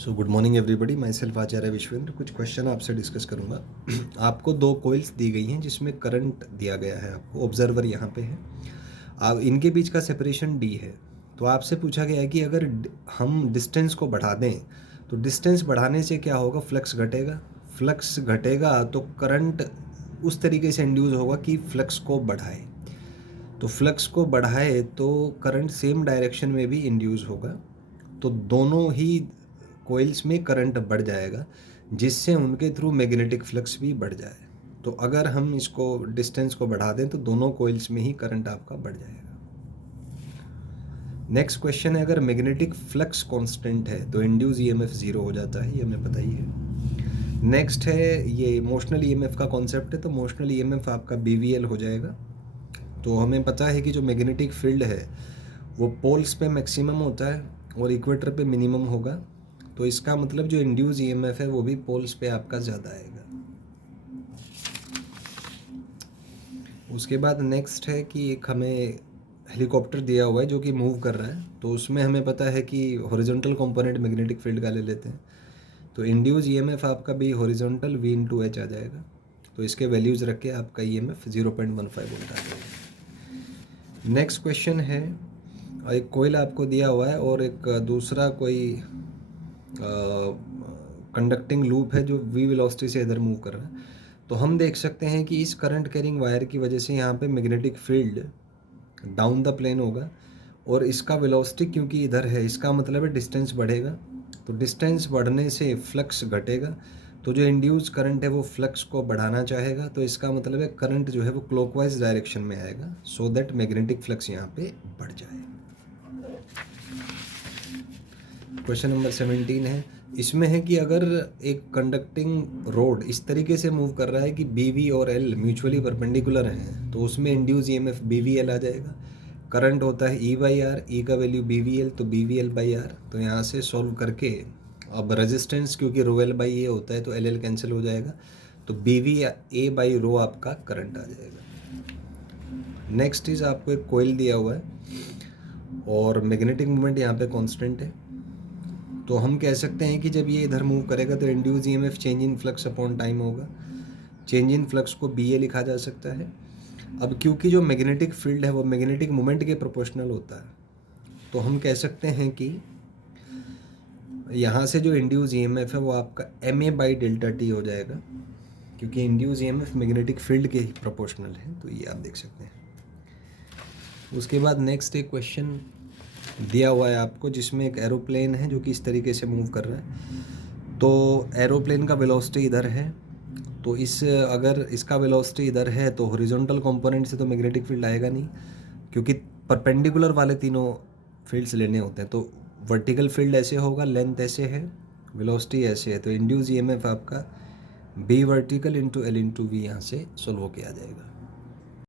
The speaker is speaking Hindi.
सो good morning everybody, myself Acharya Vishvendra. कुछ क्वेश्चन आपसे डिस्कस करूंगा। आपको दो कोइल्स दी गई हैं जिसमें करंट दिया गया है, आपको ऑब्जर्वर यहाँ पे है। अब इनके बीच का सेपरेशन d है। तो आपसे पूछा गया है कि अगर हम डिस्टेंस को बढ़ा दें तो डिस्टेंस बढ़ाने से क्या होगा, फ्लक्स घटेगा। फ्लक्स घटेगा तो करंट उस तरीके से इंड्यूस होगा कि फ्लक्स को बढ़ाए। तो फ्लक्स को बढ़ाए तो करंट सेम डायरेक्शन में भी इंड्यूस होगा। तो दोनों ही कोइल्स में करंट बढ़ जाएगा, जिससे उनके थ्रू मैग्नेटिक फ्लक्स भी बढ़ जाए। तो अगर हम इसको डिस्टेंस को बढ़ा दें तो दोनों कोइल्स में ही करंट आपका बढ़ जाएगा। नेक्स्ट क्वेश्चन है, अगर मैग्नेटिक फ्लक्स कांस्टेंट है तो इंड्यूस ईएमएफ जीरो हो जाता है, ये हमें पता ही है। नेक्स्ट है ये मोशनल ईएमएफ का कॉन्सेप्ट है, तो मोशनल ईएमएफ आपका बीवीएल हो जाएगा। तो हमें पता है कि जो मैग्नेटिक फील्ड है वो पोल्स पे मैक्सिमम होता है और इक्वेटर पे मिनिमम होगा। तो इसका मतलब जो इंड्यूस ईएमएफ है वो भी पोल्स पे आपका ज़्यादा आएगा। उसके बाद नेक्स्ट है कि एक हमें हेलीकॉप्टर दिया हुआ है जो कि मूव कर रहा है, तो उसमें हमें पता है कि हॉरिजॉन्टल कंपोनेंट मैग्नेटिक फील्ड का ले लेते हैं। तो इंड्यूस ईएमएफ आपका भी हॉरिजॉन्टल V/H आ जाएगा। तो इसके वैल्यूज़ रख के आपका ईएमएफ 0.15 वोल्ट आ जाएगा। नेक्स्ट क्वेश्चन है, एक कोयल आपको दिया हुआ है और एक दूसरा कोई कंडक्टिंग लूप है जो v वेलोसिटी से इधर मूव कर रहा है। तो हम देख सकते हैं कि इस करंट कैरिंग वायर की वजह से यहाँ पे magnetic field down the plane होगा और इसका वेलोसिटी क्योंकि इधर है, इसका मतलब है डिस्टेंस बढ़ेगा। तो डिस्टेंस बढ़ने से फ्लक्स घटेगा। तो जो इंड्यूस करंट है वो फ्लक्स को बढ़ाना चाहेगा, तो इसका मतलब है करंट जो है वो क्लॉकवाइज डायरेक्शन में आएगा, सो दैट मैग्नेटिक फ्लक्स यहाँ पे बढ़ जाए। क्वेश्चन नंबर 17 है, इसमें है कि अगर एक कंडक्टिंग रोड इस तरीके से मूव कर रहा है कि BV और L म्यूचुअली परपेंडिकुलर हैं, तो उसमें इंड्यूस ईएमएफ BVL आ जाएगा। करंट होता है E/R, E का वैल्यू BVL, तो BVL/R। तो यहाँ से सॉल्व करके अब रेजिस्टेंस क्योंकि ρL/A होता है तो LL कैंसिल हो जाएगा, तो BVA/ρ आपका करंट आ जाएगा। नेक्स्ट इज आपको एक कोयल दिया हुआ है और मैग्नेटिक मूवमेंट यहाँ पे कांस्टेंट है। तो हम कह सकते हैं कि जब ये इधर मूव करेगा तो induce EMF change in flux upon time होगा। चेंज इन फ्लक्स को BA लिखा जा सकता है। अब क्योंकि जो मैग्नेटिक फील्ड है वो मैग्नेटिक मोमेंट के प्रोपोर्शनल होता है, तो हम कह सकते हैं कि यहाँ से जो इंड्यूस ईएमएफ है वो आपका MA/ΔT हो जाएगा, क्योंकि इंड्यूस ईएमएफ मैग्नेटिक फील्ड के ही प्रोपोर्शनल है। तो ये आप देख सकते हैं। उसके बाद नेक्स्ट एक क्वेश्चन दिया हुआ है आपको जिसमें एक एरोप्लेन है जो कि इस तरीके से मूव कर रहा है। तो एरोप्लेन का वेलोसिटी इधर है, तो अगर इसका वेलोसिटी इधर है तो हॉरिजॉन्टल कंपोनेंट से तो मैग्नेटिक फील्ड आएगा नहीं, क्योंकि परपेंडिकुलर वाले तीनों फील्ड्स लेने होते हैं। तो वर्टिकल फील्ड ऐसे होगा, लेंथ ऐसे है, वेलोसिटी ऐसे है, तो इंड्यूस ईएमएफ आपका B vertical × L × V यहाँ से सोल्व होके आ जाएगा।